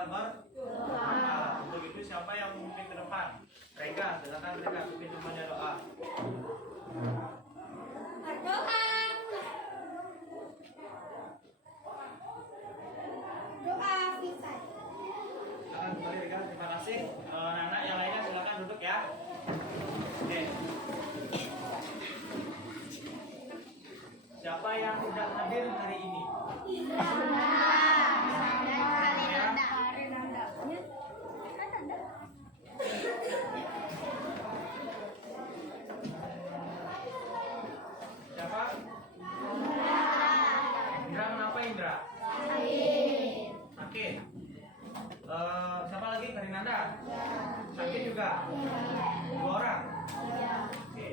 tidak berdoa. Untuk itu siapa yang memimpin ke depan? Mereka, silakan mereka pimpin semuanya doa. Berdoa. Doa Fisa. Silakan kembali Rika, terima kasih. Anak-anak yang lainnya silakan duduk ya. Oke. Siapa yang tidak hadir hari ini? Siapa? Indra, kenapa Indra? Sakit. Siapa lagi? Karinanda? Sakit juga? 2 orang? Oke.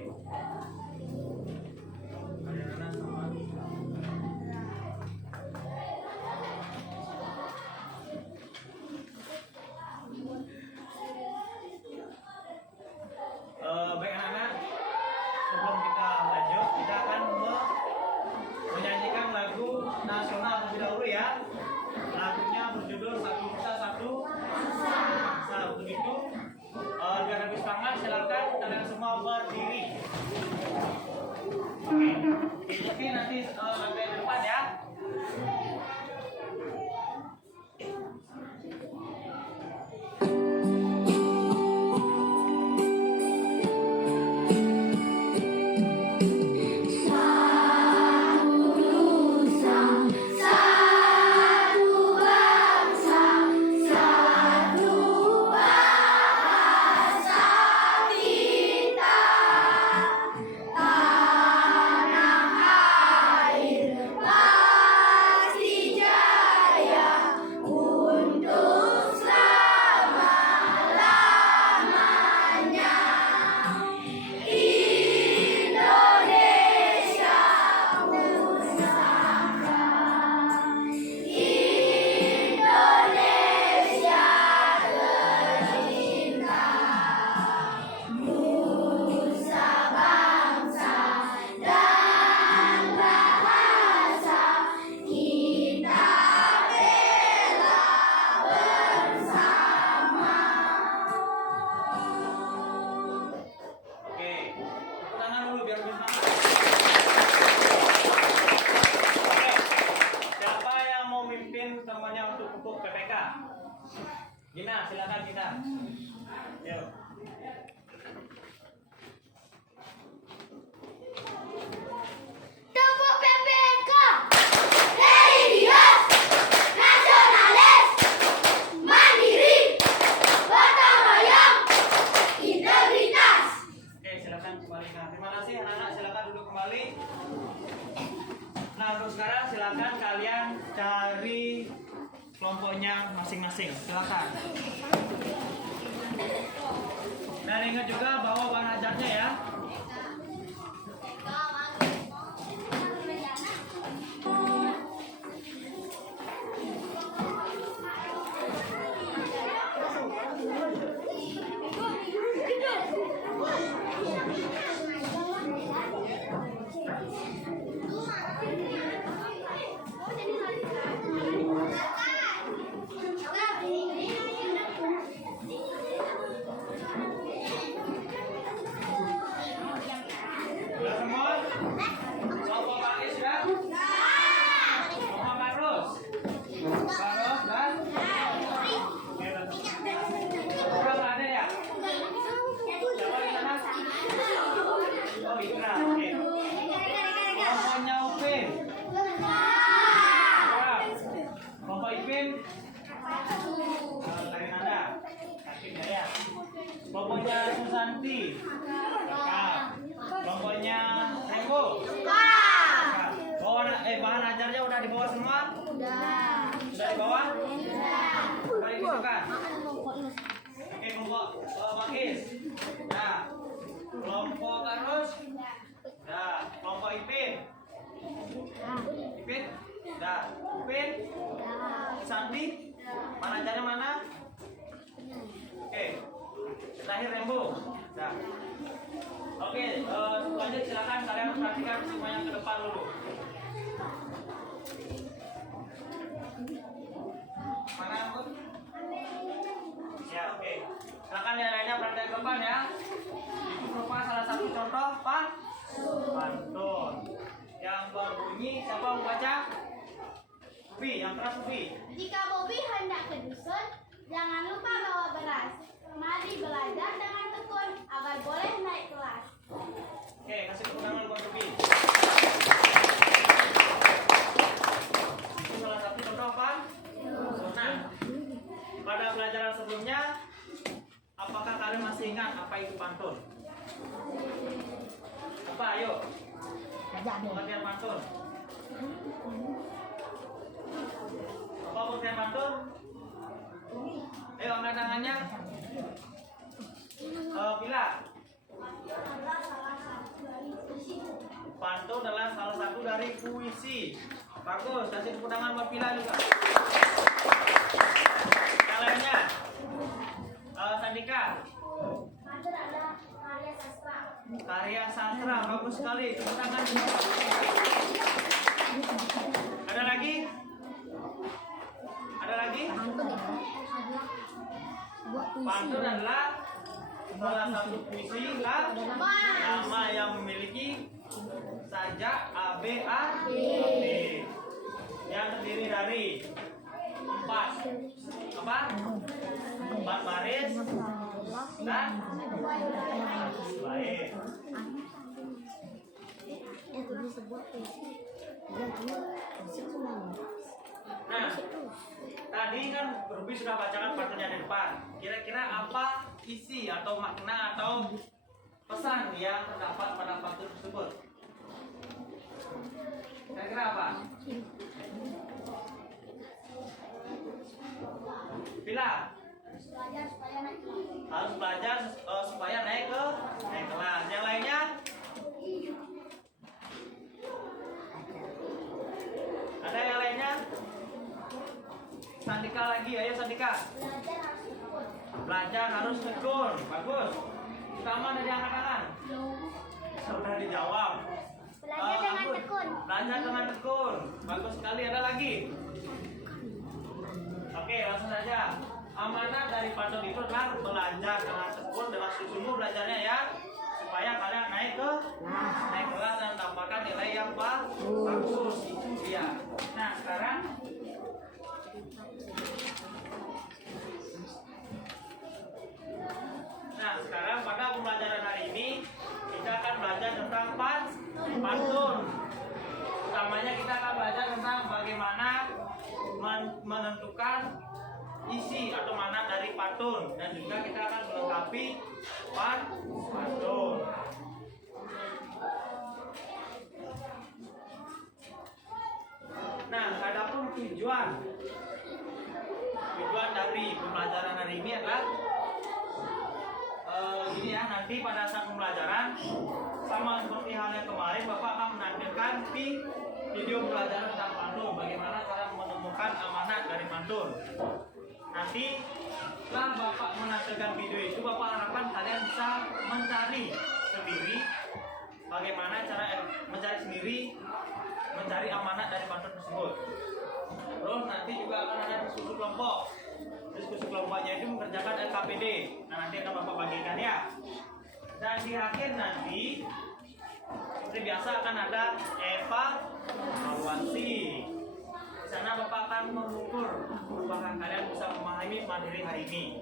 Karinanda sama. Baik anak-anak, sebelum kita lanjut, kita akan menyanyikan lagu nasional terlebih dahulu ya. Lagunya berjudul Satu Nusa Satu Bangsa. Untuk itu, biar lebih semangat, silakan kalian semua berdiri. Oke, ikuti nanti sampai depan ya. Gina, silakan Gina. Yuk. Tepuk PPK. Religius, nasionalis, mandiri, gotong royong, integritas. Oke, silakan kembali. Nah, terima kasih anak-anak, silakan duduk kembali. Nah, untuk sekarang silakan kalian cari kelompoknya masing-masing. Silakan. Dan ingat juga bawa bahan ajarnya ya. Sudah semua? Kelompok Pakis sudah? Kelompok Karus? Karus dan? Kurang ada ya? Siapa di sana? Oh, Indra. Oke. Kelompoknya Upin. Kelompok Ipin. Karinanda. Sakitnya ya. Kelompoknya Susanti. Kelompoknya Rembo. Bahan ajarnya udah dibawa semua? Sudah dibawa? Sudah dimasukkan? Oke, kelompok Pakis. Nah, kelompok Karus. Nah, kelompok Ipin. Ipin. Nah, Ipin. Sandi. Bahan ajarnya mana? Oke. Terakhir Rembo. Nah. Oke, lanjut silakan kalian perhatikan semuanya ke depan dulu. Mana Angkut? Siapa mau baca? Upi, yang keras Upi. Jika Bobi hendak ke dusun, jangan lupa bawa beras. Mari belajar dengan tekun agar boleh naik kelas. Oke, kasih tepuk tangan buat Upi. Itu salah satu contoh apa? Nah, pada pelajaran sebelumnya, apakah kalian masih ingat apa itu pantun? Apa? Ayo. Pengertian pantun. Apa pengertian pantun? Ayo angkat tangannya. Bila pantun adalah salah satu dari puisi. Bagus, kasih tepuk tangan buat Bila juga. Yang lainnya, Sandika. Pantun adalah karya sastra. Karya sastra, bagus sekali. Tepuk tangan. Ada lagi? Ada lagi? Pantun adalah salah satu puisi nama yang memiliki sajak A B A B yang terdiri dari empat baris dan baik. Nah, tadi kan Ruby sudah bacakan pantunnya di depan. Kira-kira apa isi atau makna atau pesan yang terdapat pada pantun tersebut? Kira-kira apa? Bila harus belajar supaya naik kelas. Yang lainnya? Ada yang lainnya? Sandika lagi, ayo Sandika. Belajar harus tekun. Bagus. Sama dari angkat tangan. Sudah dijawab. Belajar dengan tekun. Belajar dengan tekun. Bagus sekali. Ada lagi? Oke, langsung saja. Amanah dari pantun itu adalah belajar dengan tekun, dengan sungguh-sungguh belajarnya ya, supaya kalian naik kelas dan mendapatkan nilai yang bagus. Itu dia. Nah, sekarang pada pembelajaran hari ini kita akan belajar tentang pantun. Utamanya kita akan belajar tentang bagaimana menentukan isi atau makna dari pantun, dan juga kita akan melengkapi pantun. Nah, adapun tujuan dari pembelajaran hari ini adalah gini ya, nanti pada saat pembelajaran sama seperti halnya kemarin, Bapak akan menampilkan di video pembelajaran tentang pantun bagaimana cara menemukan amanat dari pantun. Nanti setelah Bapak menampilkan video itu, Bapak harapkan kalian bisa mencari sendiri bagaimana cara mencari amanat dari pantun tersebut. Terus nanti juga akan ada diskusi kelompok. Diskusi kelompoknya itu mengerjakan LKPD. Nah, nanti akan Bapak bagikan ya. Dan di akhir nanti seperti biasa akan ada evaluasi. Di sana Bapak akan mengukur apakah kalian bisa memahami materi hari ini.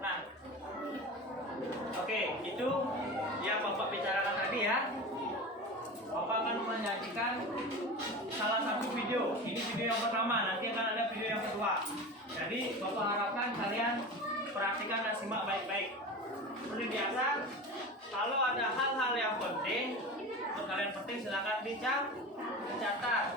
Nah, oke, itu yang Bapak bicarakan tadi ya. Bapak akan menyajikan salah satu video. Ini video yang pertama, nanti akan ada video yang kedua. Jadi Bapak harapkan kalian perhatikan dan simak baik-baik. Seperti biasa, kalau ada hal-hal yang penting, untuk kalian penting silakan dicatat.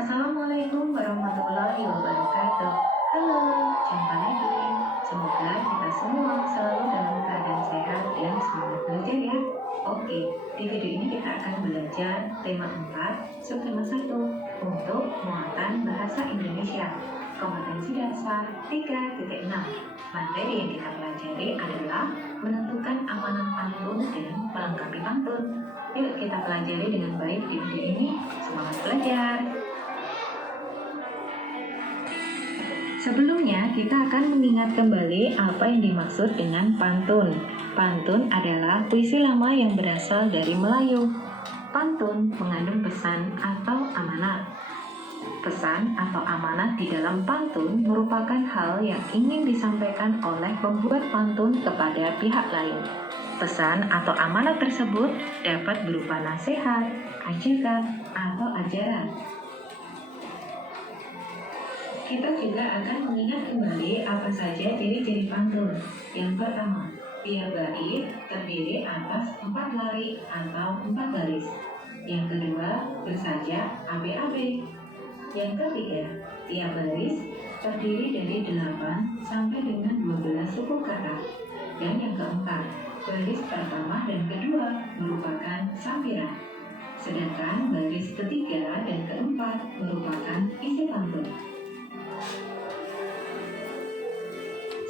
Assalamualaikum warahmatullahi wabarakatuh. Halo, jumpa lagi. Semoga kita semua selalu dalam keadaan sehat dan semangat belajar ya. Oke, di video ini kita akan belajar belajar tema 4, subtema 1 untuk muatan bahasa Indonesia. Kompetensi dasar 3.6. Materi yang kita pelajari adalah menentukan amanat pantun dan melengkapi pantun. Yuk kita pelajari dengan baik di video ini. Semangat belajar! Sebelumnya, kita akan mengingat kembali apa yang dimaksud dengan pantun. Pantun adalah puisi lama yang berasal dari Melayu. Pantun mengandung pesan atau amanat. Pesan atau amanat di dalam pantun merupakan hal yang ingin disampaikan oleh pembuat pantun kepada pihak lain. Pesan atau amanat tersebut dapat berupa nasihat, ajakan, atau ajaran. Kita juga akan mengingat kembali apa saja ciri-ciri pantun. Yang pertama, tiap bait terdiri atas 4 lari atau 4 baris. Yang kedua, bersajak ABAB. Yang ketiga, tiap baris terdiri dari 8 sampai dengan 12 suku kata. Dan yang keempat, baris pertama dan kedua merupakan sampiran. Sedangkan baris ketiga dan keempat merupakan isi pantun.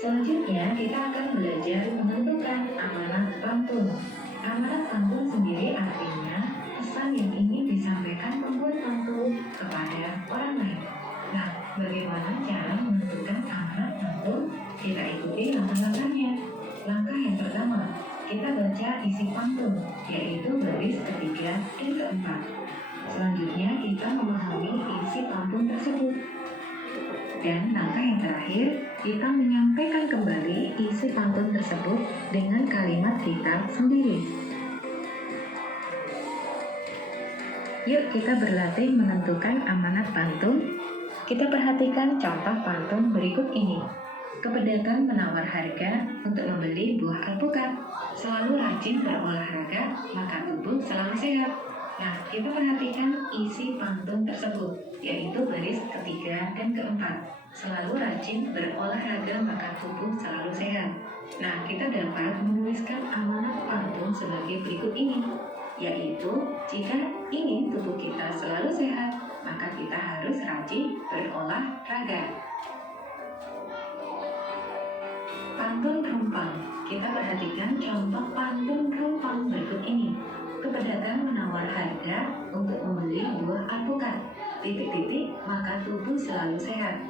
Selanjutnya, kita akan belajar menentukan amanat pantun. Amanat pantun sendiri artinya pesan yang ingin disampaikan pembuat pantun kepada orang lain. Nah, bagaimana cara menentukan amanat pantun? Kita ikuti langkah-langkahnya. Langkah yang pertama, kita baca isi pantun, yaitu baris ketiga dan keempat. Selanjutnya, kita memahami isi pantun tersebut. Dan langkah yang terakhir, kita menyampaikan kembali isi pantun tersebut dengan kalimat kita sendiri. Yuk kita berlatih menentukan amanat pantun. Kita perhatikan contoh pantun berikut ini. Kepedagang menawar harga untuk membeli buah alpukat. Selalu rajin berolahraga, maka tubuh selalu sehat. Nah, kita perhatikan isi pantun tersebut, yaitu baris ketiga dan keempat. Selalu rajin berolahraga, maka tubuh selalu sehat. Nah, kita dapat menuliskan amanat pantun sebagai berikut ini, yaitu jika ingin tubuh kita selalu sehat, maka kita harus rajin berolahraga. Pantun rumpang. Kita perhatikan contoh pantun rumpang berikut ini. Kepedagang menawar harga untuk membeli buah alpukat. Titik-titik, maka tubuh selalu sehat.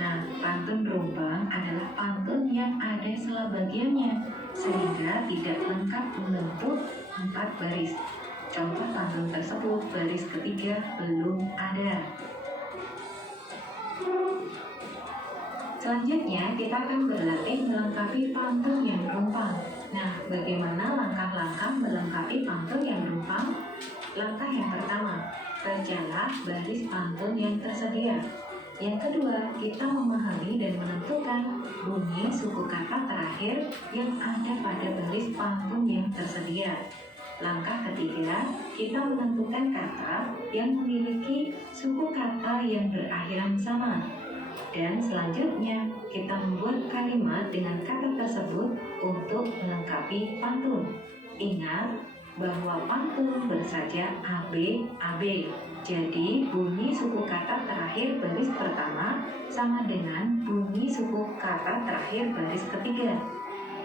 Nah, pantun rumpang adalah pantun yang ada sela bagiannya, sehingga tidak lengkap membentuk 4 baris. Contoh pantun tersebut baris ketiga belum ada. Selanjutnya, kita akan berlatih melengkapi pantun yang rumpang. Nah, bagaimana langkah-langkah melengkapi pantun yang rumpang? Langkah yang pertama, bacalah baris pantun yang tersedia. Yang kedua, kita memahami dan menentukan bunyi suku kata terakhir yang ada pada baris pantun yang tersedia. Langkah ketiga, kita menentukan kata yang memiliki suku kata yang berakhiran sama. Dan selanjutnya, kita membuat kalimat dengan kata tersebut untuk melengkapi pantun. Ingat bahwa pantun bersajak ABAB. Jadi, bunyi suku kata terakhir baris pertama sama dengan bunyi suku kata terakhir baris ketiga.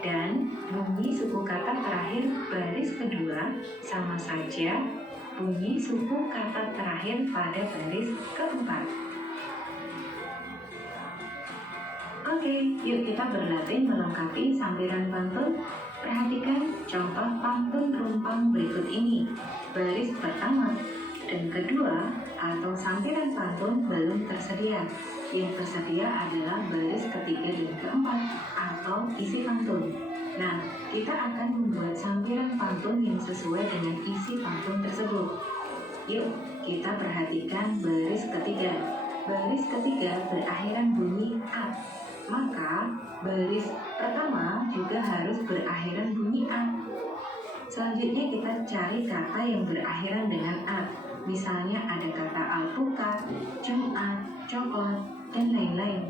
Dan bunyi suku kata terakhir baris kedua sama saja bunyi suku kata terakhir pada baris keempat. Oke, yuk kita berlatih melengkapi sampiran pantun. Perhatikan contoh pantun rumpang berikut ini. Baris pertama dan kedua atau sampiran pantun belum tersedia. Yang tersedia adalah baris ketiga dan keempat atau isi pantun. Nah, kita akan membuat sampiran pantun yang sesuai dengan isi pantun tersebut. Yuk, kita perhatikan baris ketiga. Baris ketiga berakhiran bunyi A. Maka baris pertama juga harus berakhiran bunyi A. Selanjutnya kita cari kata yang berakhiran dengan A. Misalnya ada kata alpukat, Jumat, coklat, dan lain-lain.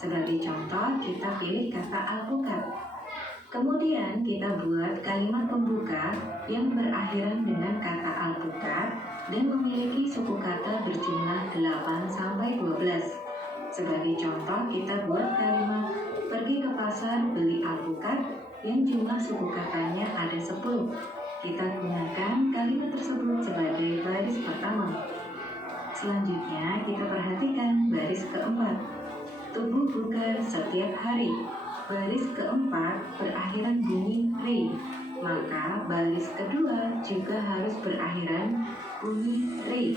Sebagai contoh, kita pilih kata alpukat. Kemudian kita buat kalimat pembuka yang berakhiran dengan kata alpukat dan memiliki suku kata berjumlah 8 sampai 12. Sebagai contoh, kita buat kalimat pergi ke pasar beli alpukat yang jumlah suku katanya ada 10. Kita gunakan kalimat tersebut sebagai baris pertama. Selanjutnya kita perhatikan baris keempat. Tubuh bugar setiap hari. Baris keempat berakhiran bunyi re, maka baris kedua juga harus berakhiran bunyi re.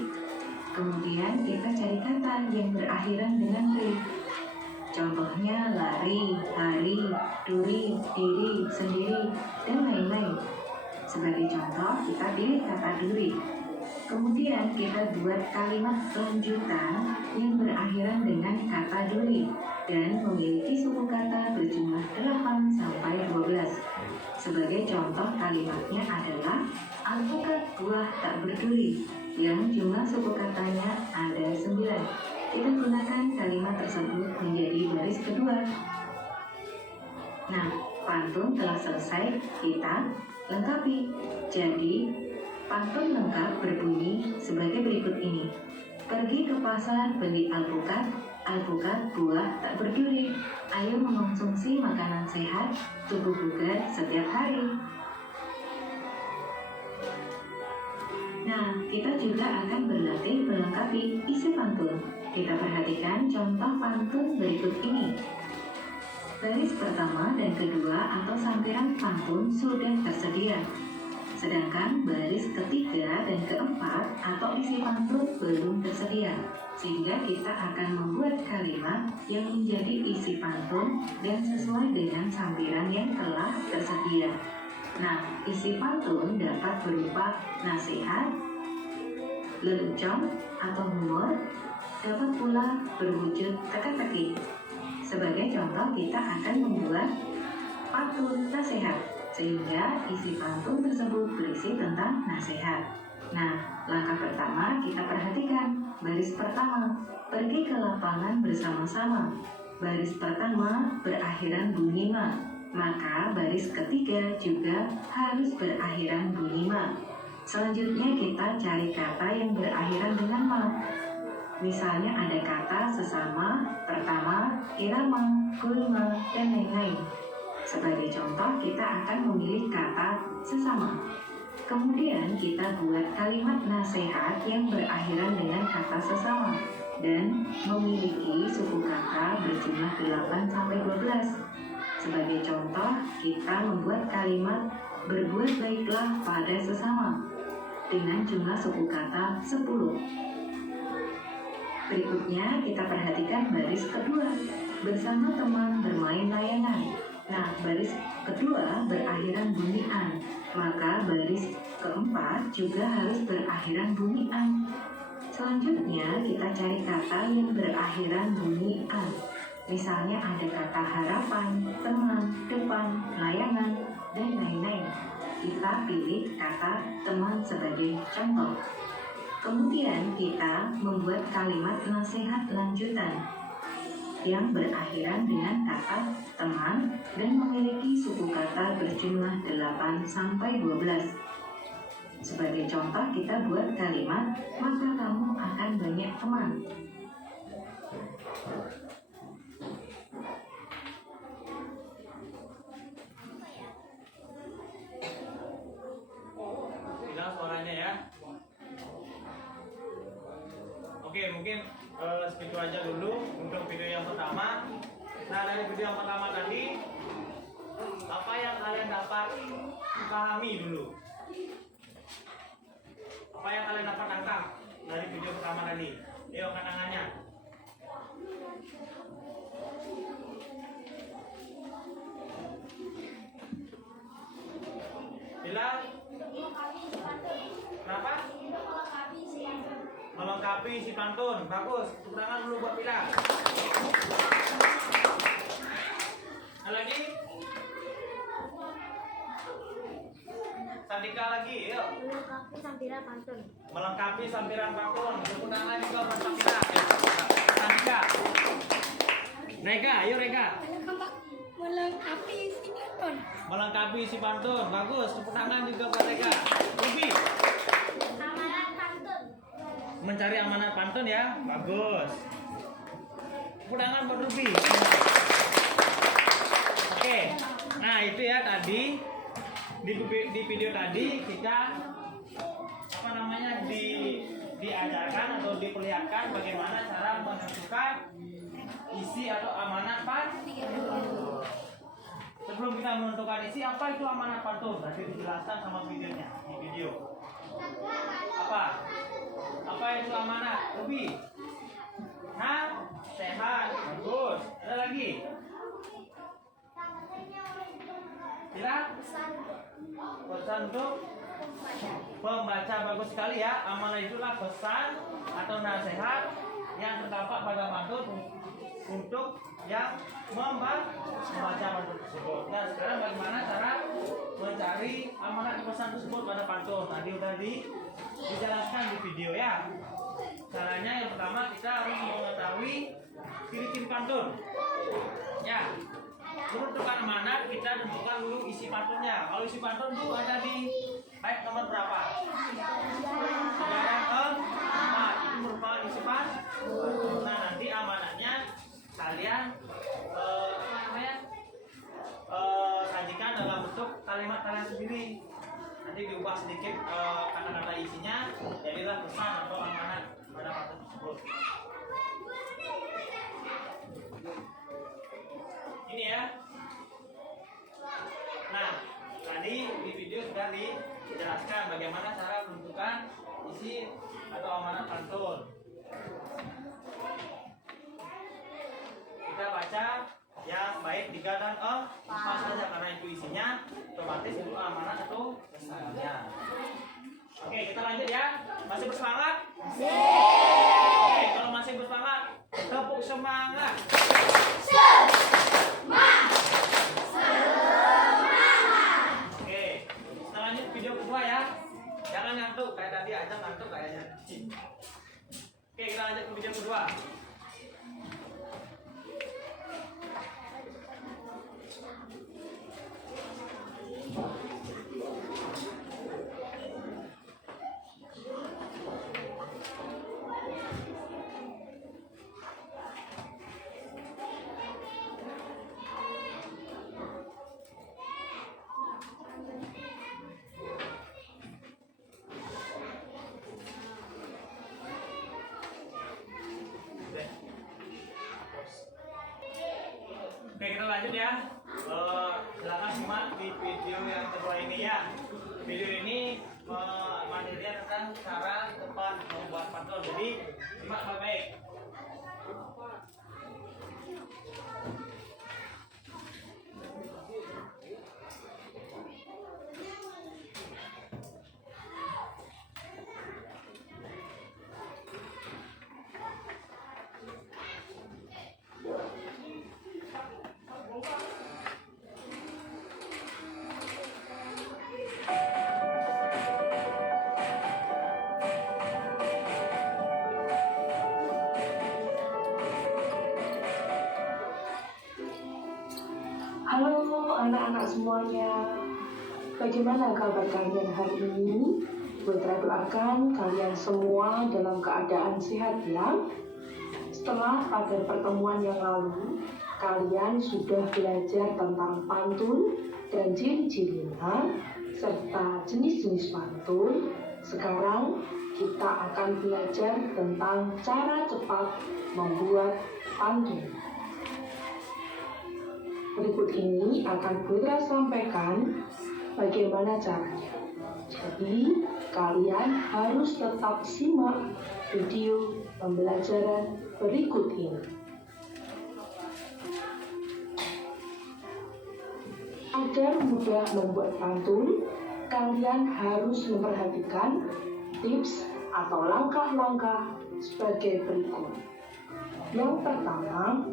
Kemudian kita cari kata yang berakhiran dengan re. Contohnya lari, hari, duri, diri, sendiri, dan lain-lain. Sebagai contoh, kita pilih kata duri. Kemudian kita buat kalimat lanjutan yang berakhiran dengan kata duri dan memiliki suku kata berjumlah 8 sampai 12. Sebagai contoh kalimatnya adalah alpukat buah tak berduri yang jumlah suku katanya ada 9. Kita gunakan kalimat tersebut menjadi baris kedua. Nah, pantun telah selesai, kita lengkapi. Jadi, pantun lengkap berbunyi sebagai berikut ini. Pergi ke pasar beli alpukat, alpukat buah tak berduri. Ayo mengonsumsi makanan sehat, tubuh bugar setiap hari. Nah, kita juga akan berlatih melengkapi isi pantun. Kita perhatikan contoh pantun berikut ini. Baris pertama dan kedua atau sampiran pantun sudah tersedia. Sedangkan baris ketiga dan keempat atau isi pantun belum tersedia, sehingga kita akan membuat kalimat yang menjadi isi pantun dan sesuai dengan sampiran yang telah tersedia. Nah, isi pantun dapat berupa nasihat, lelucon atau humor, dapat pula berwujud teka-teki. Sebagai contoh, kita akan membuat pantun nasihat, sehingga isi pantun tersebut berisi tentang nasihat. Nah, langkah pertama kita perhatikan baris pertama, pergi ke lapangan bersama-sama. Baris pertama berakhiran bunyi ma, maka baris ketiga juga harus berakhiran bunyi ma. Selanjutnya kita cari kata yang berakhiran dengan ma. Misalnya ada kata sesama, pertama, irama, gulma, dan lain-lain. Sebagai contoh, kita akan memilih kata sesama. Kemudian kita buat kalimat nasihat yang berakhiran dengan kata sesama dan memiliki suku kata berjumlah 8 sampai 12. Sebagai contoh, kita membuat kalimat berbuat baiklah pada sesama dengan jumlah suku kata 10. Berikutnya kita perhatikan baris kedua, bersama teman bermain layangan. Nah, baris kedua berakhiran bunyi an, maka baris keempat juga harus berakhiran bunyi an. Selanjutnya kita cari kata yang berakhiran bunyi an. Misalnya ada kata harapan, teman, depan, layangan, dan lain-lain. Kita pilih kata teman sebagai contoh. Kemudian kita membuat kalimat nasihat lanjutan yang berakhiran dengan kata teman dan memiliki suku kata berjumlah 8 sampai 12. Sebagai contoh kita buat kalimat maka kamu akan banyak teman. Hilang suaranya ya. Oke, mungkin segitu aja dulu untuk video yang pertama. Nah, dari video yang pertama tadi, apa yang kalian dapat pahami dulu? Apa yang kalian dapat tangkap dari video pertama tadi? Ayo kenangannya. Bilang, kenapa? Melengkapi si pantun. Bagus, tepuk tangan dulu buat Bila. Ada lagi? Sandika lagi, yuk. Melengkapi sampiran pantun. Melengkapi sampiran pantun. Tepuk tangan juga buat Sandika. Sandika. Rega, yuk Rega. melengkapi isi pantun. Melengkapi isi pantun. Bagus. Tepuk tangan juga buat mereka. Ruby. Amanat pantun. Mencari amanat pantun ya. Bagus. Tepuk tangan buat Ruby. Oke. Nah, itu ya tadi di video tadi kita diajarkan atau diperlihatkan bagaimana cara menentukan isi atau amanat pantun. Sebelum kita menentukan isi, apa itu amanat pantun? Nanti dijelaskan sama videonya di video. Apa itu amanat? Ruby. Nah, sehat, bagus. Ada lagi? Tidak? Pesan untuk pembaca, bagus sekali ya. Amanat itulah pesan atau nasihat yang terdapat pada pantun untuk yang membaca pantun tersebut. Nah, sekarang bagaimana cara mencari amanat pesan tersebut pada pantun? Tadi udah dijelaskan di video ya. Caranya yang pertama kita harus mengetahui ciri-ciri pantun. Ya. Menentukan amanat, kita tentukan dulu isi pantunnya. Kalau isi pantun itu ada di baik nomor berapa? 3 dan 4. Itu merupakan isi pantun. Nah, nanti amanatnya kalian sajikan dalam bentuk kalimat kalian sendiri. Nanti diubah sedikit kata-kata isinya, jadilah pesan atau amanat pada pantun tersebut. Ini ya. Nah, tadi di video sudah dijelaskan bagaimana cara menentukan isi atau amanat pantun. Kita baca yang baik 3 dan 4 saja karena itu isinya otomatis itu amanat atau pesannya. Oke, kita lanjut ya. Masih bersemangat? Oke, kalau masih bersemangat, tepuk semangat. Oke, kita lanjut video kedua ya. Jangan ngantuk kayak tadi aja, ngantuk kayaknya. Oke, kita lanjut ke video kedua. Oke, kita lanjut ya. Silakan simak di video yang kedua ini ya. Video ini materinya tentang cara tepat membuat pantun. Jadi simak baik-baik. Halo anak-anak semuanya, bagaimana kabar kalian hari ini? Putra doakan kalian semua dalam keadaan sehat ya. Setelah pada pertemuan yang lalu, kalian sudah belajar tentang pantun dan ciri-cirinya, serta jenis-jenis pantun. Sekarang kita akan belajar tentang cara cepat membuat pantun. Berikut ini akan Putra sampaikan bagaimana caranya. Jadi, kalian harus tetap simak video pembelajaran berikut ini. Agar mudah membuat pantun, kalian harus memperhatikan tips atau langkah-langkah sebagai berikut. Yang pertama,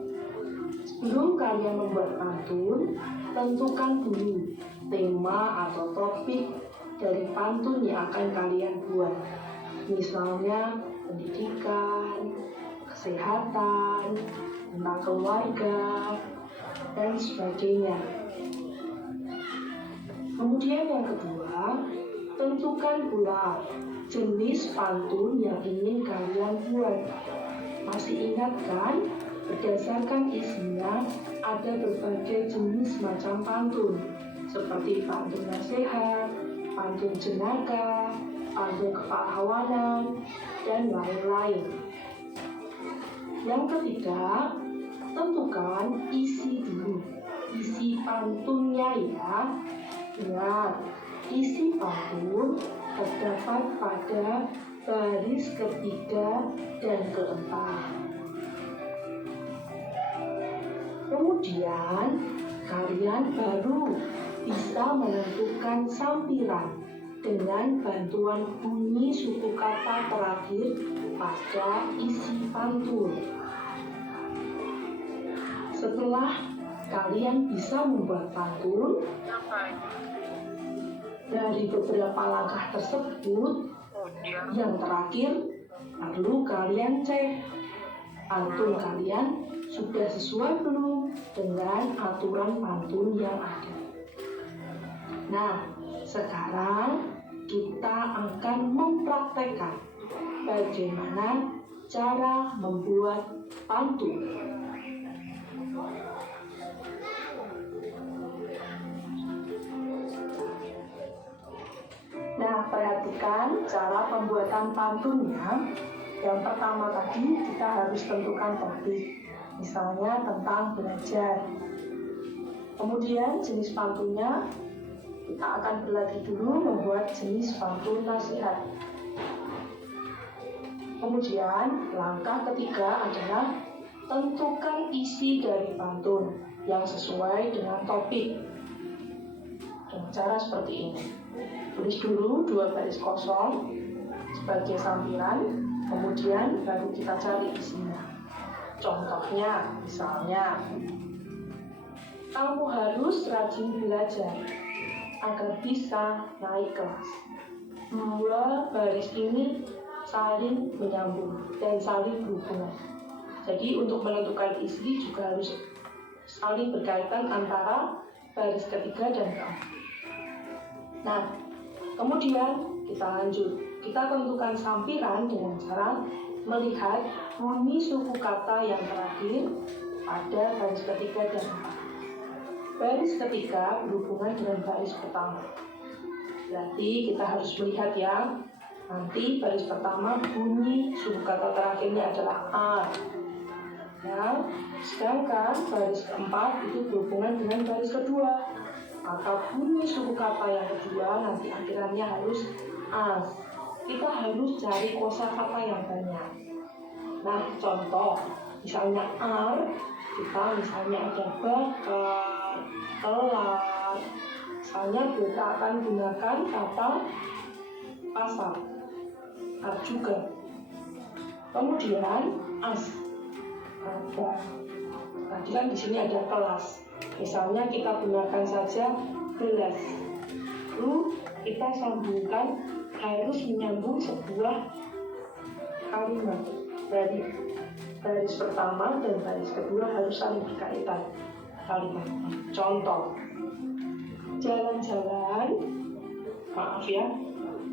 sebelum kalian membuat pantun, tentukan dulu tema atau topik dari pantun yang akan kalian buat. Misalnya pendidikan, kesehatan, tentang keluarga, dan sebagainya. Kemudian yang kedua, tentukan pula jenis pantun yang ingin kalian buat. Masih ingat kan? Berdasarkan isinya, ada berbagai jenis macam pantun, seperti pantun nasihat, pantun jenaka, pantun kepahlawanan, dan lain-lain. Yang ketiga, tentukan isi dulu, isi pantunnya ya. Ingat, isi pantun terdapat pada baris ketiga dan keempat. Kemudian, kalian baru bisa menentukan sampiran dengan bantuan bunyi suku kata terakhir pada isi pantun. Setelah kalian bisa membuat pantun, dari beberapa langkah tersebut, yang terakhir perlu kalian cek pantun kalian sudah sesuai belum dengan aturan pantun yang ada. Nah, sekarang kita akan mempraktekkan bagaimana cara membuat pantun. Nah, perhatikan cara pembuatan pantunnya. Yang pertama tadi kita harus tentukan topik, misalnya tentang belajar. Kemudian jenis pantunnya, kita akan berlatih dulu membuat jenis pantun nasihat. Kemudian langkah ketiga adalah tentukan isi dari pantun yang sesuai dengan topik. Dengan cara seperti ini. Tulis dulu 2 baris kosong sebagai sampiran, kemudian baru kita cari isinya. Contohnya, misalnya, kamu harus rajin belajar agar bisa naik kelas. 2 baris ini saling menyambung dan saling berhubungan. Jadi untuk menentukan isi juga harus saling berkaitan antara baris ketiga dan keempat. Nah, kemudian kita lanjut. Kita tentukan sampiran dengan cara melihat bunyi suku kata yang terakhir pada baris ketiga dan keempat. Baris ketiga berhubungan dengan baris pertama. Berarti kita harus melihat ya, nanti baris pertama bunyi suku kata terakhirnya adalah A. Ya, sedangkan baris keempat itu berhubungan dengan baris kedua. Maka bunyi suku kata yang kedua nanti akhirannya harus as. Kita harus cari kosakata yang banyak. Nah, contoh, misalnya ar, kita misalnya ada bakar, telat. Misalnya kita akan gunakan kata pasar, ar juga. Kemudian as, ada. Tadi kan di sini ada kelas. Misalnya kita gunakan saja gelas. Lalu kita sambungkan harus menyambung sebuah kalimat. Dari baris pertama dan baris kedua harus saling berkaitan kalimatnya. Contoh, jalan-jalan, maaf ya,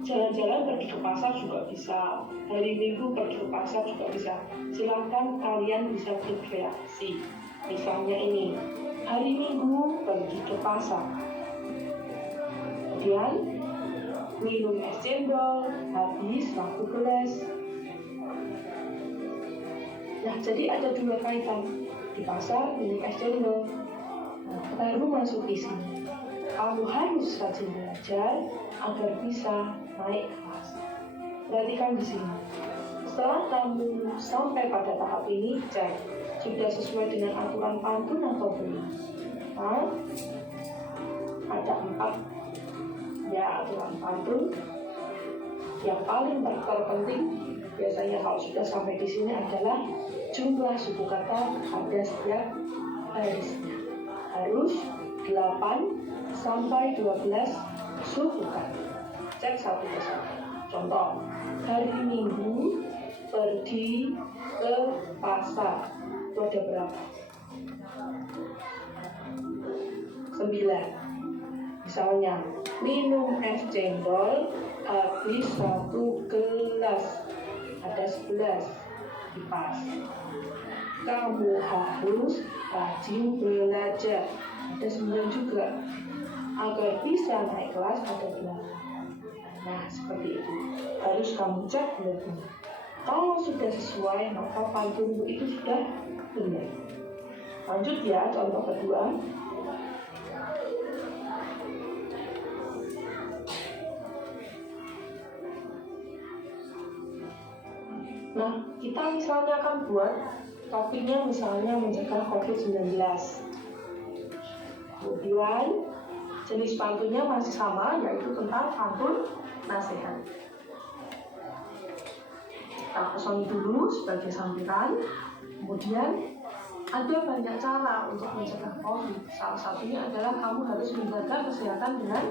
jalan-jalan pergi ke pasar juga bisa. Hari Minggu pergi ke pasar juga bisa. Silakan kalian bisa berkreasi. Misalnya ini, hari Minggu pergi ke pasar. Kemudian minum es cendol, habis waktu gelas. Nah, jadi ada 2 kaitan. Di pasar minum es cendol. Nah, baru masuk di sini. Kamu harus rajin belajar agar bisa naik kelas. Perhatikan di sini. Setelah kamu sampai pada tahap ini, cek sudah sesuai dengan aturan pantun atau belum. Nah, ada 4 ya aturan pantun. Yang paling terpenting biasanya kalau sudah sampai di sini adalah jumlah suku kata pada setiap barisnya. Harus 8 sampai 12 suku kata. Cek satu persatu. Contoh, hari Minggu pergi ke pasar. Itu ada berapa? Misalnya, minum es cendol habis 1 gelas. Ada 11 kipas. Kamu harus rajin belajar. Ada 9 juga. Agar bisa naik kelas ada 8. Nah, seperti itu. Harus kamu cek benar. Kalau sudah sesuai, maka pantunmu itu sudah benar. Lanjut ya, contoh kedua. Nah, kita misalnya akan buat topiknya misalnya mencegah COVID-19. Kemudian jenis pantunnya masih sama, yaitu tentang pantun nasihat. Kita kosong dulu sebagai sampiran. Kemudian ada banyak cara untuk mencegah COVID. Salah satunya adalah kamu harus menjaga kesehatan dengan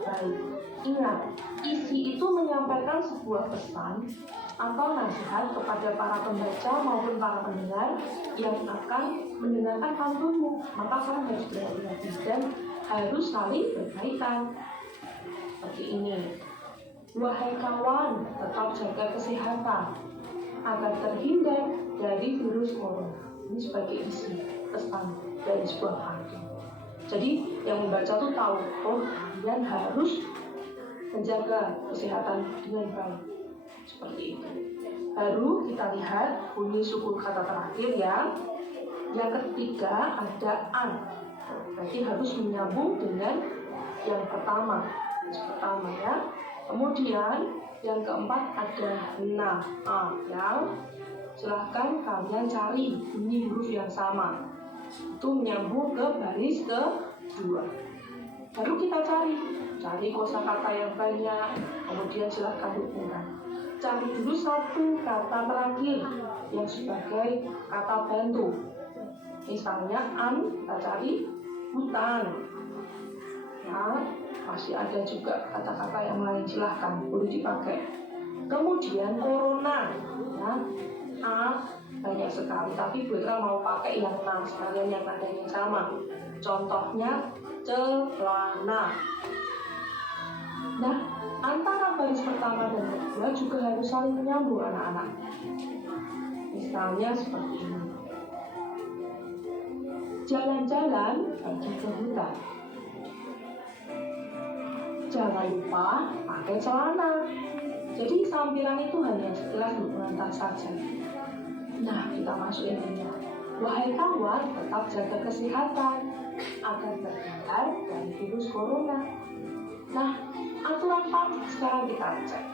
baik. Ingat, isi itu menyampaikan sebuah pesan atau nasihat kepada para pembaca maupun para pendengar yang akan mendengarkan pantunmu. Maka kamu harus berhati-hati dan harus saling berkaitan. Seperti ini. Wahai kawan, tetap jaga kesehatan agar terhindar dari virus corona. Ini sebagai isi pesan dari sebuah pantun. Jadi yang membaca tuh tahu, oh kalian harus menjaga kesehatan dengan baik. Seperti itu. Baru kita lihat bunyi suku kata terakhir ya. Yang ketiga ada an. Berarti harus menyambung dengan yang pertama. Yang pertama ya. Kemudian yang keempat ada na, a ya. Silahkan kalian cari bunyi huruf yang sama. Itu menyambung ke baris kedua. Baru kita cari kosakata yang banyak. Kemudian silahkan hubungkan. Cari dulu satu kata terakhir yang sebagai kata bantu. Misalnya an, kita cari hutan. Ya, masih ada juga kata-kata yang lain, silahkan boleh dipakai. Kemudian corona, ya, a banyak sekali, tapi Putra mau pakai yang 6 sekalian yang nadanya sama. Contohnya celana. Nah, antara baris pertama dan kedua juga harus saling menyambung anak-anak. Misalnya seperti ini. Jalan-jalan pergi ke hutan. Jangan lupa pakai celana. Jadi sampiran itu hanya sekilas pengantar saja. Nah, kita masuk intinya. Wahai kawan, tetap jaga kesehatan agar terhindar dari virus corona. Nah, aturan pantun sekarang kita cek.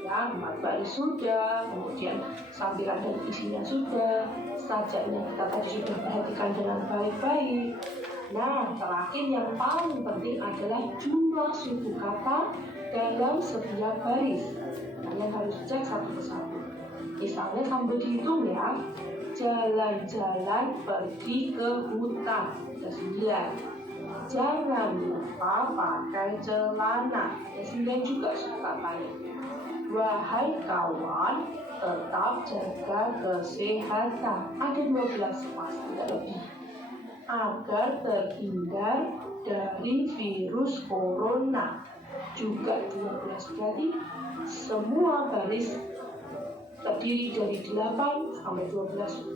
Ya, 4 baris sudah, kemudian sampiran dan isinya sudah, sajaknya kita tadi sudah perhatikan dengan baik-baik. Nah, terakhir yang paling penting adalah jumlah suku kata dalam setiap baris. Kalian harus cek satu persatu. Misalnya sambil dihitung ya. Jalan-jalan pergi ke hutan. Ada 9. Jangan lupa pakai celana. Ada 9 juga suku katanya. Wahai kawan, tetap jaga kesehatan. Ada 12 pas, tidak lebih. Agar terhindar dari virus corona. Juga 12. Jadi semua baris terdiri dari 8 sampai 12.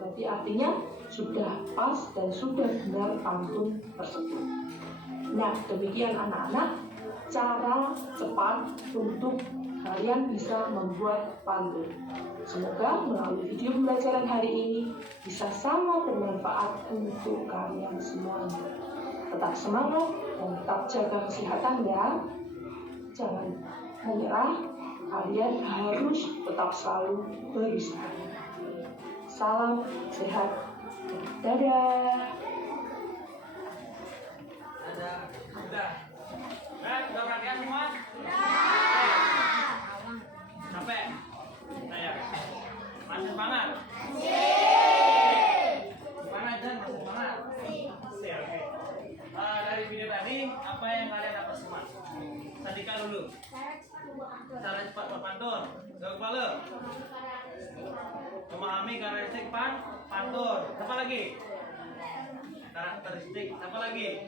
Berarti artinya sudah pas dan sudah benar pantun tersebut. Nah, demikian anak-anak cara cepat untuk kalian bisa membuat pantun. Semoga melalui video pembelajaran hari ini bisa sangat bermanfaat untuk kalian semuanya. Tetap semangat dan tetap jaga kesehatan ya. Jangan menyerah, kalian harus tetap selalu berusaha. Salam sehat. Dadah. Udah. Udah perhatian semua? Sampai? Saya. Masih semangat? Gimana Jan? Masih semangat? Oke. Dari video tadi, apa yang kalian dapat semua? Tandika dulu. Cara cepat berpantun. Jawab kepala. Memahami karakteristik pantun. Apa lagi? karakteristik. Apa lagi?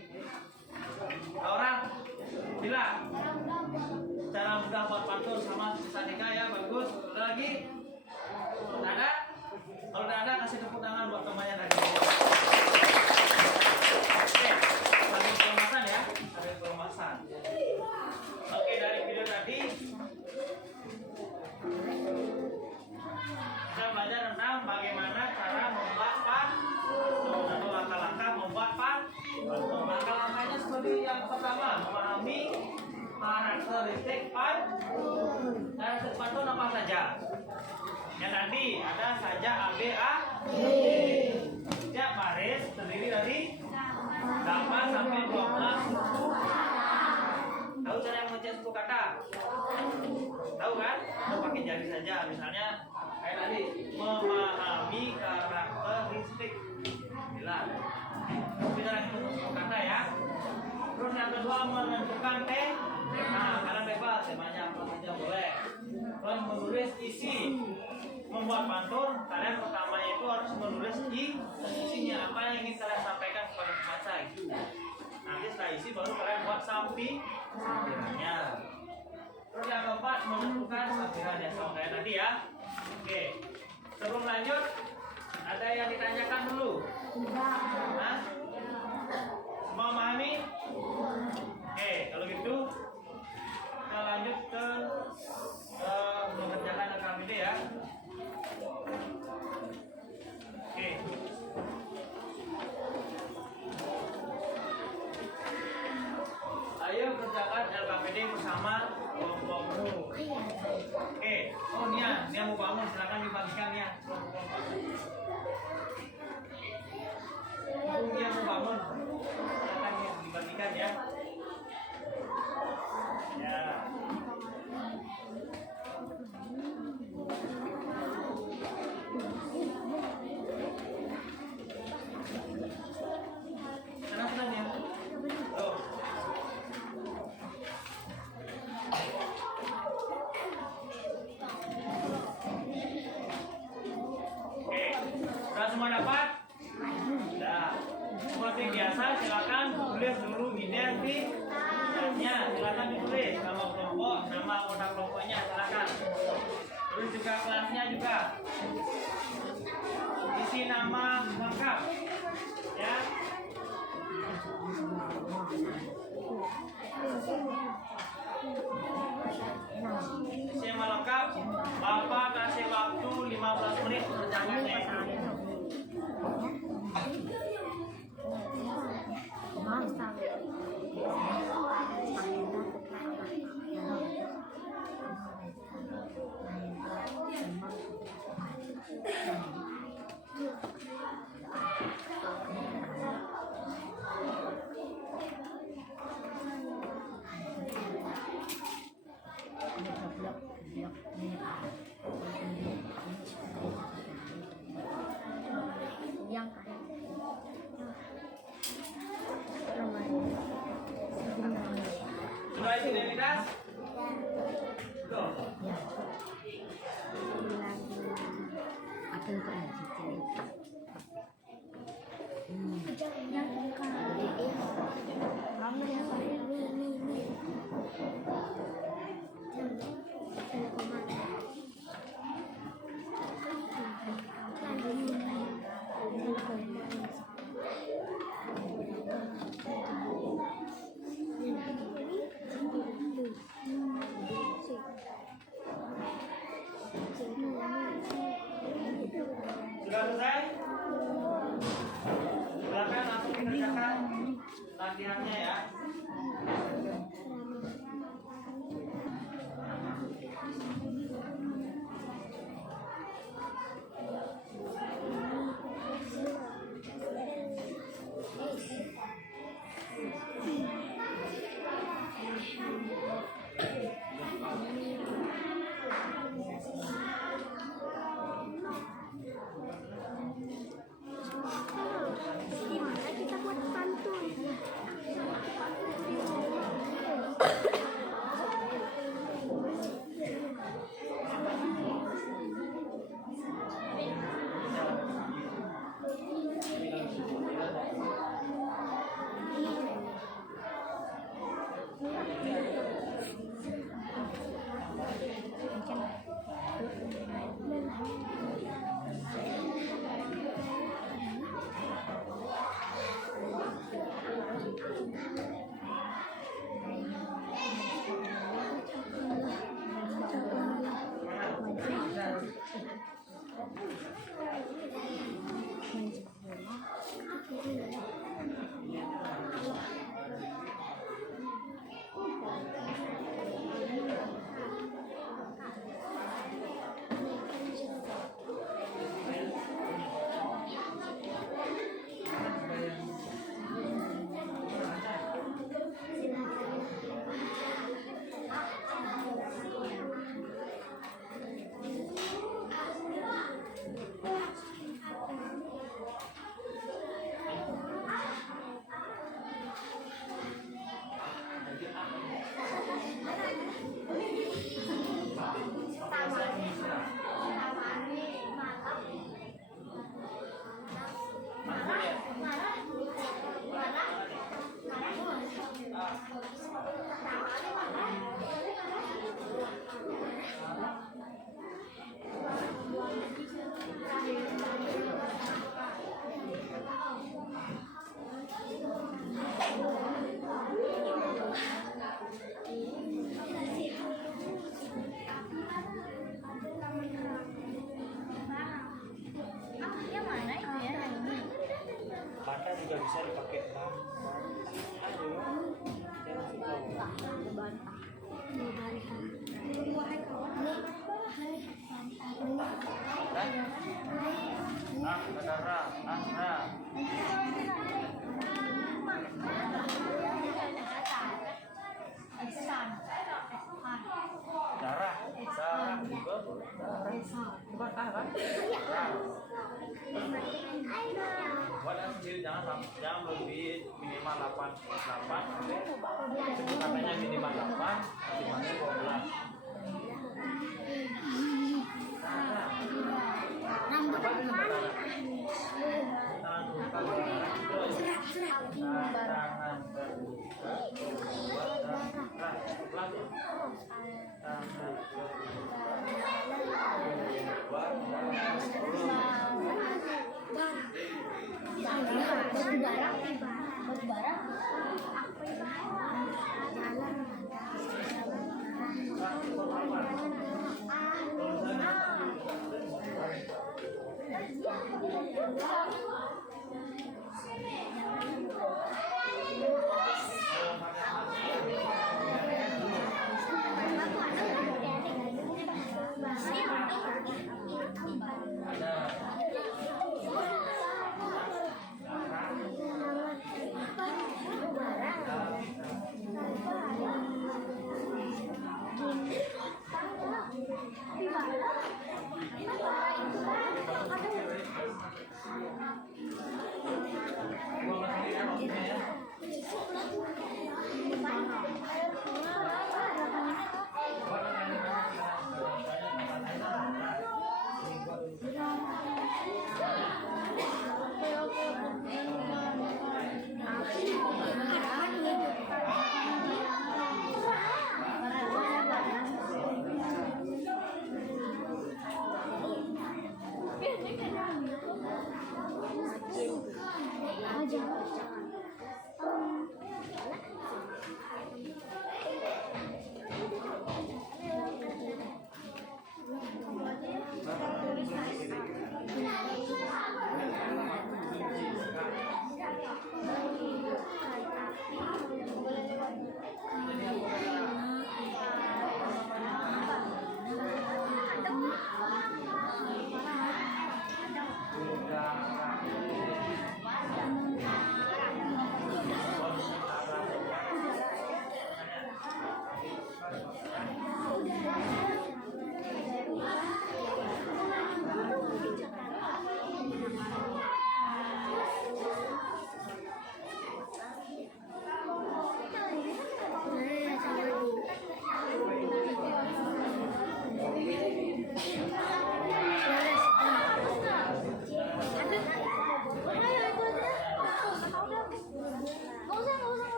Orang bila cara mudah buat pantun sama Sanika ya, bagus. Ada lagi? Ada? Kalau tidak ada kasih tepuk tangan buat temannya tadi. Oke, sambil pelemasan ya, sambil pelemasan. Oke, dari video tadi kita belajar tentang bagaimana cara membuat pantun atau langkah-langkah membuat pantun. Langkah-langkahnya seperti yang pertama, memahami karakteristik pantun. Karakteristik pantun apa saja? Yang tadi ada saja A, B, A, B. Setiap baris terdiri dari 8 sampai 12 suku. Tahu cara mengucap suku kata? Tahu kan? Kita pakai jari saja. Misalnya kayak tadi, memahami karakteristik. Bila kita mengucap suku kata ya. Terus yang kedua, menentukan tema. Kalian bebas, temanya apa saja boleh. Terus menulis isi. Membuat pantun, kalian pertamanya itu harus menulis isinya, apa yang ingin kalian sampaikan kepada pembaca itu. Nanti setelah isi baru kalian buat sampirannya. Terus yang keempat, menentukan sampirannya sama kayak tadi ya. Oke, sebelum lanjut ada yang ditanyakan dulu. Hah? Semua memahami? Oke, kalau gitu kita lanjut ke mengerjakan rekam ini ya. Oke. Ayo kerjakan LKPD bersama kelompokmu. Oke. Oh Nia mau bangun, silakan dibagikan ya. Nia mau bangun, silakan dibagikan ya. Ya. Senang ya. Oh. Oke, sudah semua dapat? Sudah. Seperti biasa, silakan tulis dulu identitasnya. Silakan ditulis nama kelompok, nama anggota kelompoknya, silakan. Terus juga kelasnya juga. Isi nama lengkap, ya. Isi nama lengkap. Bapak kasih waktu 15 menit mengerjakannya itu. Sudah isi identitas? Belum. Sudah selesai? Silakan langsung dikerjakan latihannya ya. Gimana kita buat pantun? bisa dipakai bantah aja. Jangan suka. Darah juga boleh. Bukan kan? Buat yang kecil jangan lebih minimal 8. Jadi katanya minimal 8, maksimalnya 12.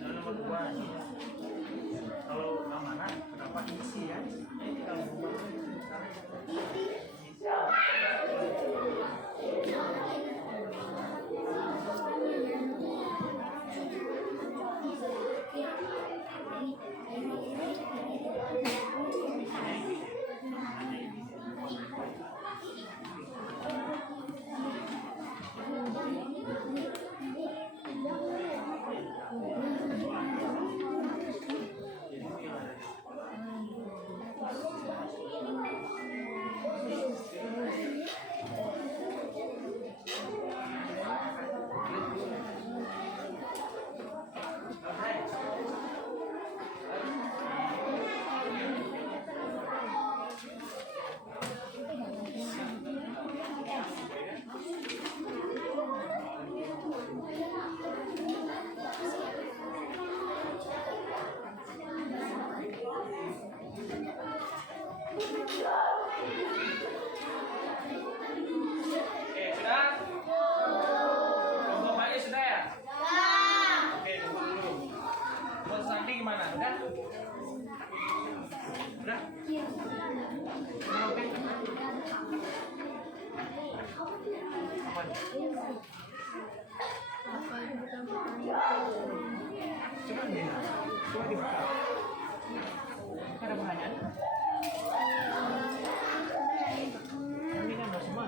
Nah, nomor 2. Kalau amanah, kenapa isi ya? Ini kalau coba deh, coba dibuka. Ada pertanyaan? Ini kan udah semua.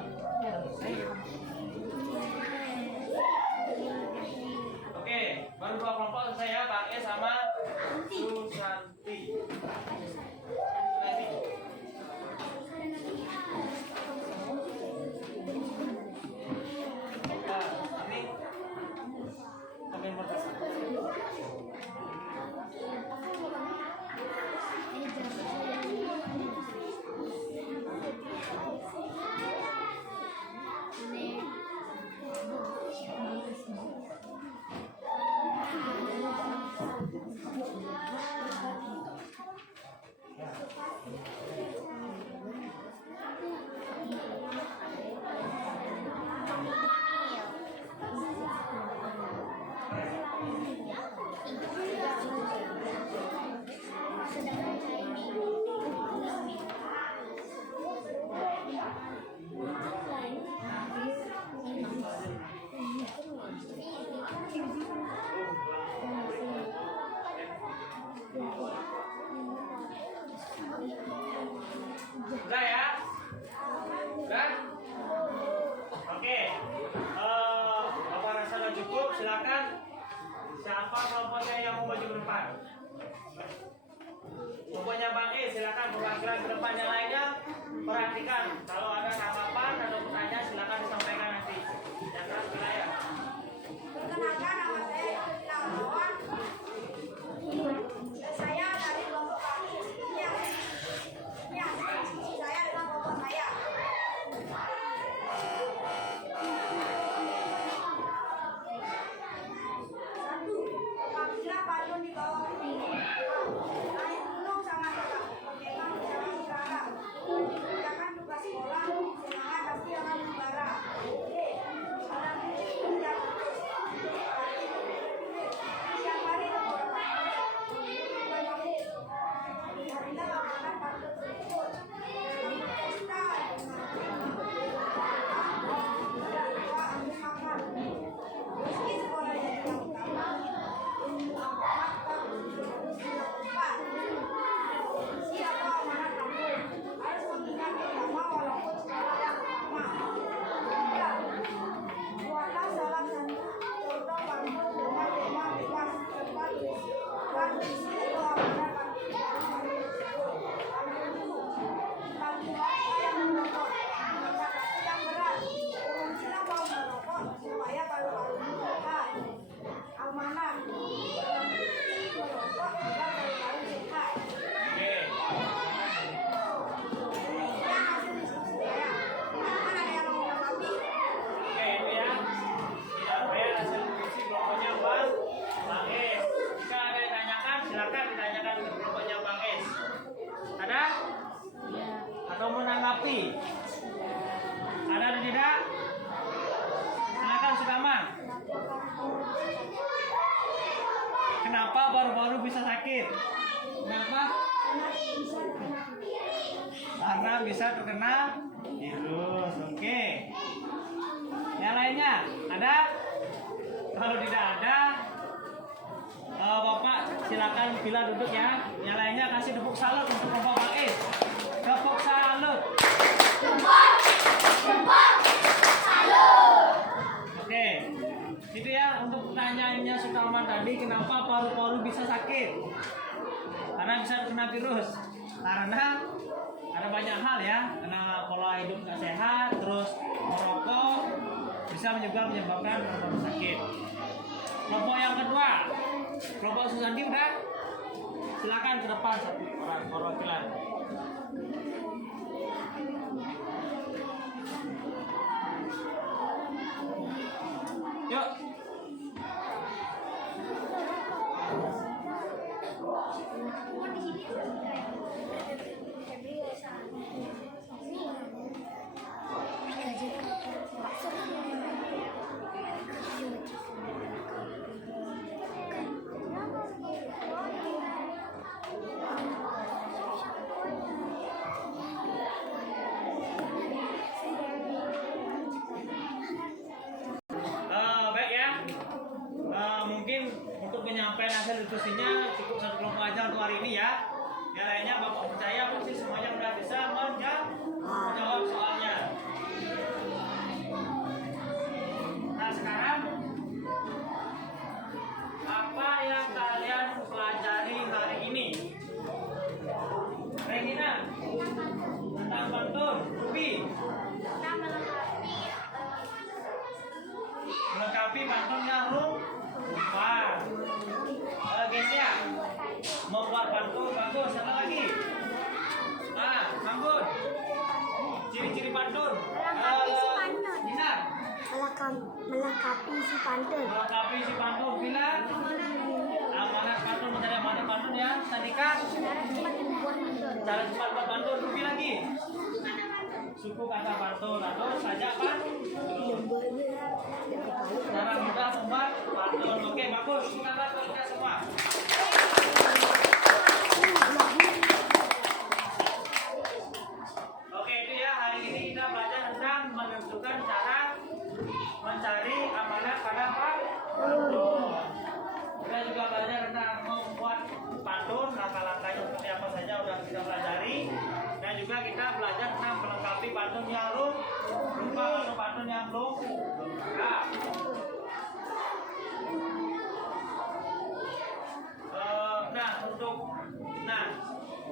Oke, baru 2 kelompok selesai ya, Pak E sama Susanti. Udah ya? Udah? Oke. Apa rasa udah cukup? Silakan. Siapa kelompoknya yang mau maju ke depan? Pokoknya Bang E, silakan perwakilan ke depan. Yang lainnya perhatikan. Kalau ada tanggapan atau pertanyaan silakan disampaikan nanti. Yang keras wilayah. Perkenalkan, nama saya Ilham Lawan. Saya dari kelompok kami. Ya, saya dengan kelompok saya. Satu, apabila payung di bawah naik gunung sangat dekat, memang jangan dilarang. Kerjakan tugas sekolah karena bisa terkena virus. Oke. Yang lainnya ada? Kalau tidak ada, Bapak silakan bila duduk ya. Yang lainnya kasih tepuk salut untuk Bapak Bang Is. Tepuk salut. Oke. Itu ya untuk pertanyaannya Sutarman tadi, kenapa paru-paru bisa sakit? Karena bisa terkena virus. Karena ada banyak hal ya, karena pola hidup nggak sehat, terus merokok bisa menyebabkan paru-paru sakit. Kelompok yang kedua, kelompok Susandi udah, silakan ke depan satu orang perwakilan. Yuk. Baik ya. Mungkin untuk penyampaian hasil diskusinya cukup satu kelompok aja untuk hari ini ya. Yang lainnya Bapak percaya pasti semuanya udah bisa menjawab soalnya. Nah sekarang apa yang kalian pelajari hari ini? Regina tentang pantun, Ruby melengkapi pantunnya rupa. Gesia membuat pantun bagus. Sama lagi. Nah, Manggun. Ciri-ciri pantun. Dinar. Melengkapi si pantun. Melengkapi si pantun. Bila amanat pantun menjadi amanat pantun ya. Sandika. Cara cepat buat pantun. Ruby lagi. Suku kata pantun atau saja pantun. Cara mudah membuat pantun. Oke, bagus. Semangat kita semua. Oke, itu ya. Hari ini kita belajar tentang menentukan cara mencari amanat pada pantun. Kita juga belajar tentang membuat pantun, langkah-langkahnya seperti apa saja udah kita pelajari. Dan juga kita belajar tentang melengkapi pantun yang rupa atau pantun yang lengkap.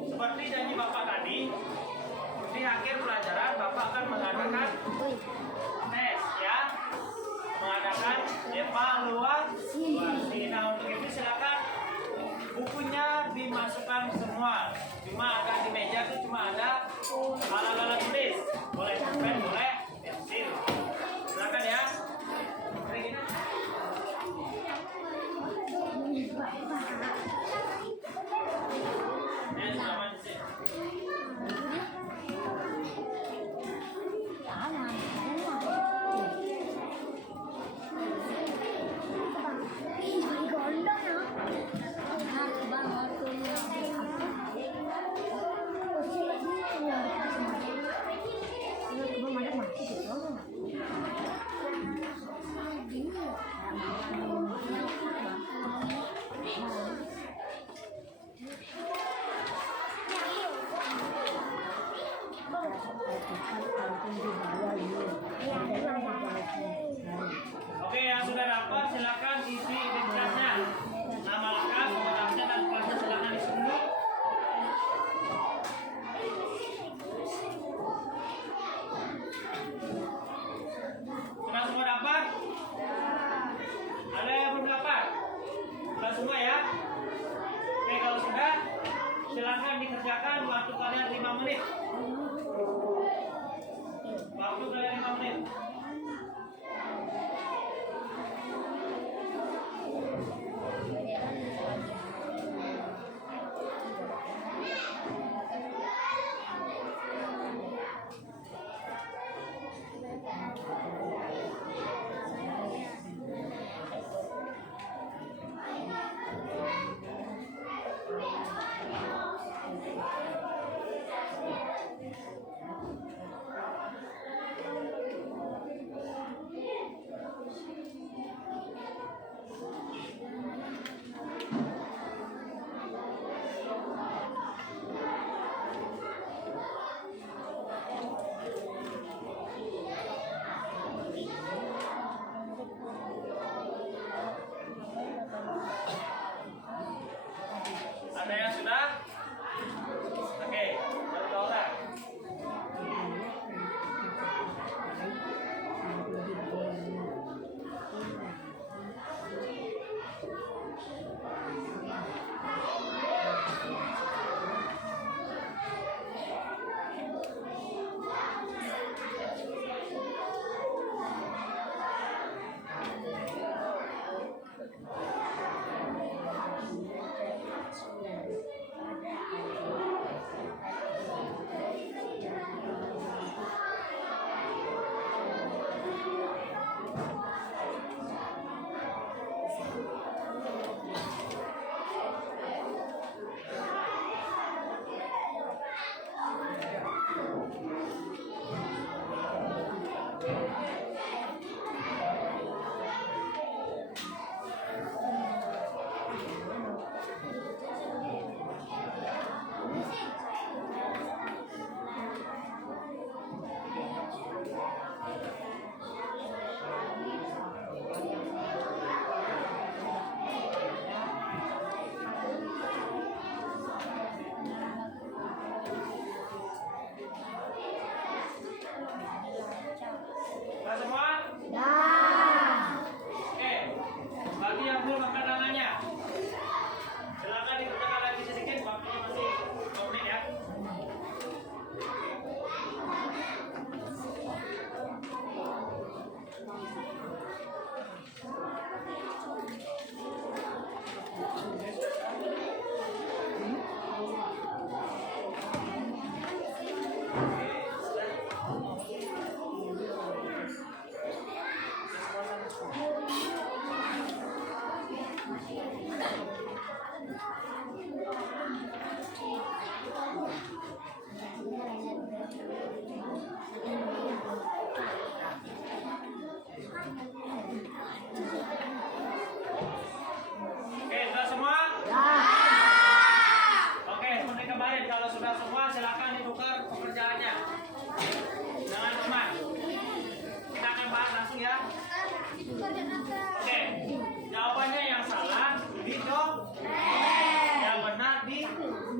Seperti janji Bapak tadi, di akhir pelajaran Bapak akan mengadakan tes ya, mengadakan evaluasi. Nah untuk itu silakan bukunya dimasukkan semua. Cuma ada di meja itu cuma ada alat-alat tulis, boleh pulpen, boleh pensil. Silakan ya. Oke, yang sudah dapat silakan isi identitasnya. Nama lengkap, nomor absen dan kelasnya silakan isi dulu. Sudah semua dapat? Ada yang belum dapat? Sudah semua ya? Oke, kalau sudah silakan dikerjakan, waktu kalian 5 menit. Waktu kalian 5 menit.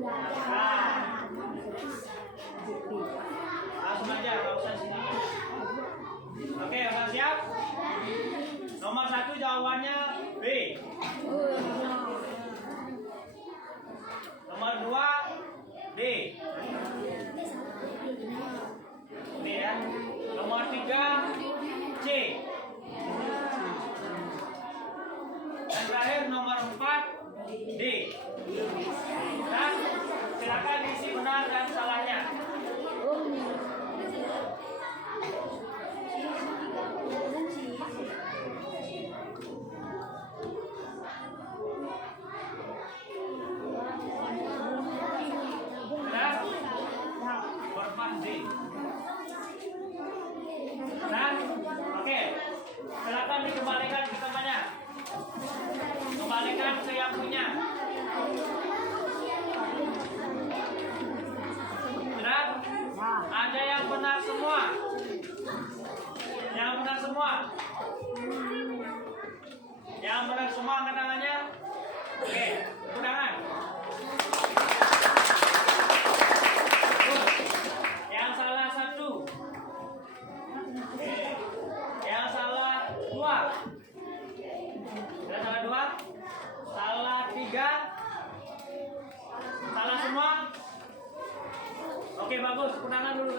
Nah. Langsung aja, nggak usah sini. Oke, udah siap? Nomor 1 jawabannya B. Nomor 2 D. Ini ya. Nomor 3 C. Dan terakhir nomor 4 D. Dan silakan isi benar dan salahnya. Dan oke, silakan dikembalikan ke temannya. Kembalikan ke yang punya. Benar? Ada yang benar semua? Yang benar semua? Yang benar semua angkat tangannya. Oke, tepuk tangan. Yang salah 1. Oke. Yang salah 2. Yang salah 2. Salah 3. Salah semua. Oke, bagus. Tepuk tangan dulu.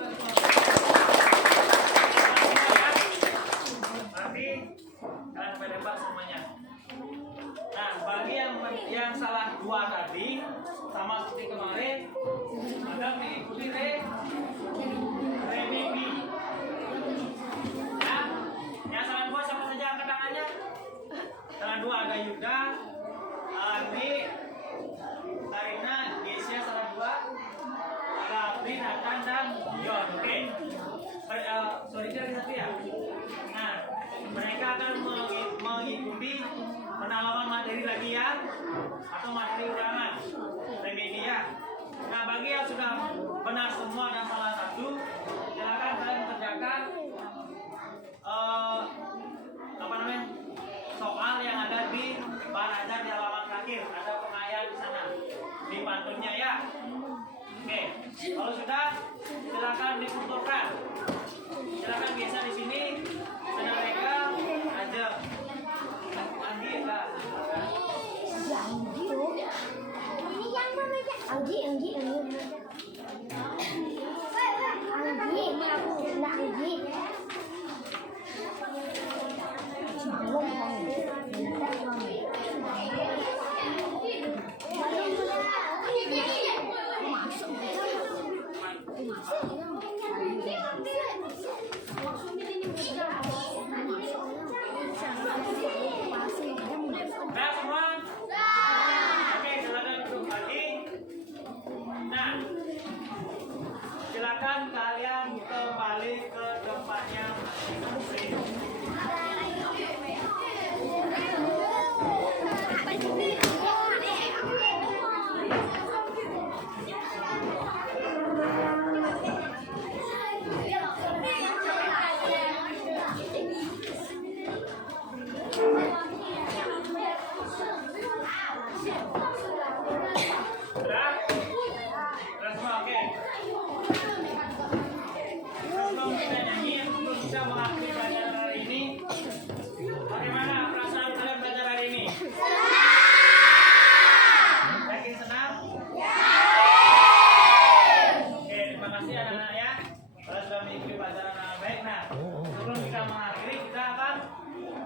Tapi kalian bebas semuanya. Nah, bagi yang salah 2 tadi sama seperti kemarin, maka mengikuti remedi. Ya, yang salah 2 sama saja angkat tangannya. Salah 2 ada Yuda, Andi, Karina, Gesia salah 2, Rafli, Nathan dan Yon. Oke. Sorry dari 1 ya. Nah, mereka akan mengikuti pendalaman materi lagi ya, atau materi ulangan remedi ya. Nah, bagi yang sudah benar semua dan salah 1, silakan kalian kerjakan soal yang ada di baraja di halaman terakhir. Ada pengayaan di sana di pantunnya ya. Oke, kalau sudah silakan dikumpulkan. Silakan biasa di sini. Sudah mereka aja. Andi lah. Nah, semua? Oke, silakan duduk lagi. Nah, silakan kalian kembali ke tempatnya masing-masing.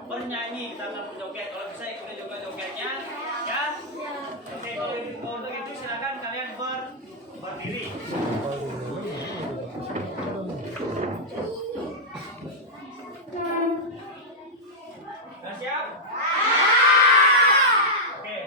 Bernyanyi, kita akan berjoget. Kalau bisa ikuti juga jogetnya, ya. Oke, kalau untuk itu silakan kalian berdiri. Sudah siap? Oke.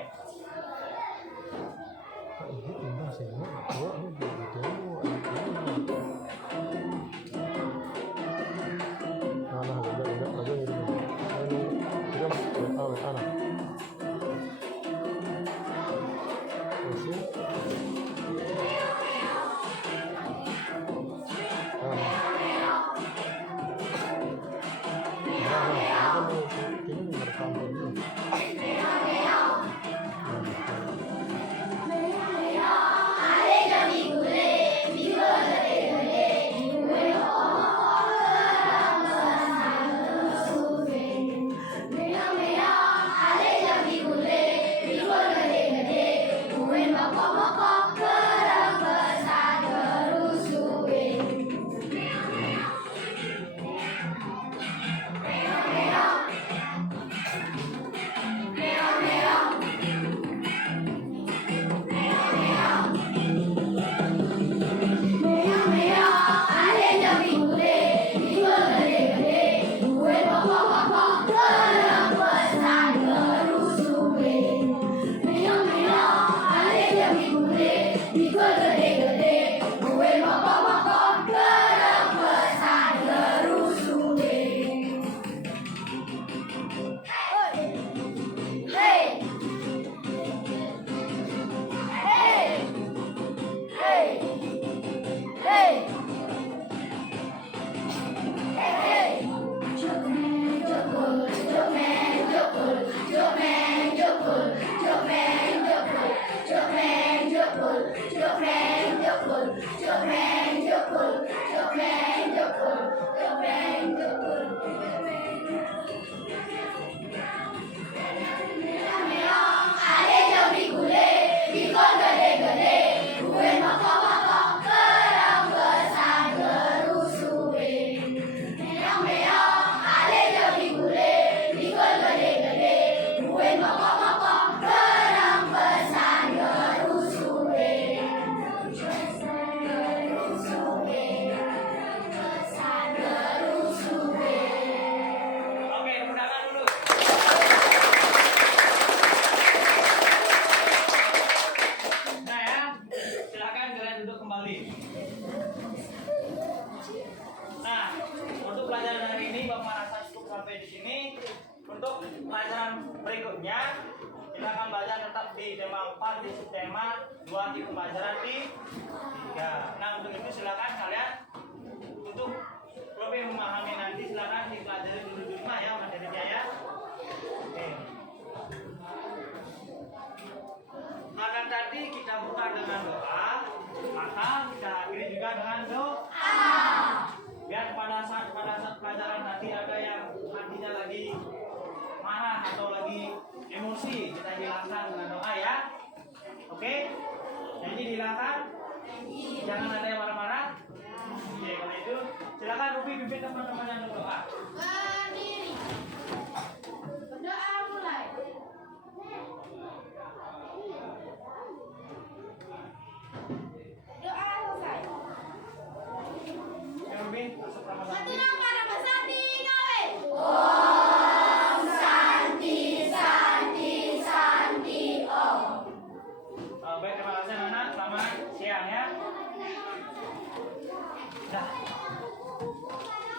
kembali. Nah, untuk pelajaran hari ini Bapak rasa cukup sampai di sini. Untuk pelajaran berikutnya kita akan belajar tetap di tema 4 di subtema 2 di pembelajaran di 3. Nah, untuk itu silakan kalian untuk lebih memahami nanti silakan dipelajari dulu di rumah ya materinya ya. Oke. Maka tadi kita buka dengan doa, maka kita akhiri juga dengan doa. Biar pada saat pelajaran nanti ada yang hatinya lagi marah atau lagi emosi, kita hilangkan dengan doa ya. Oke? Jadi dihilangkan. Jangan ada yang marah-marah. Oke, kalau itu silakan Ruby pimpin teman-teman yang berdoa. Berdiri. Berdoa mulai. Doa selesai. Ya Ruby, masuk sama-sama. Maturang para pesanti gawe. Baik, terima kasih anak-anak. Selamat siang ya. Dah.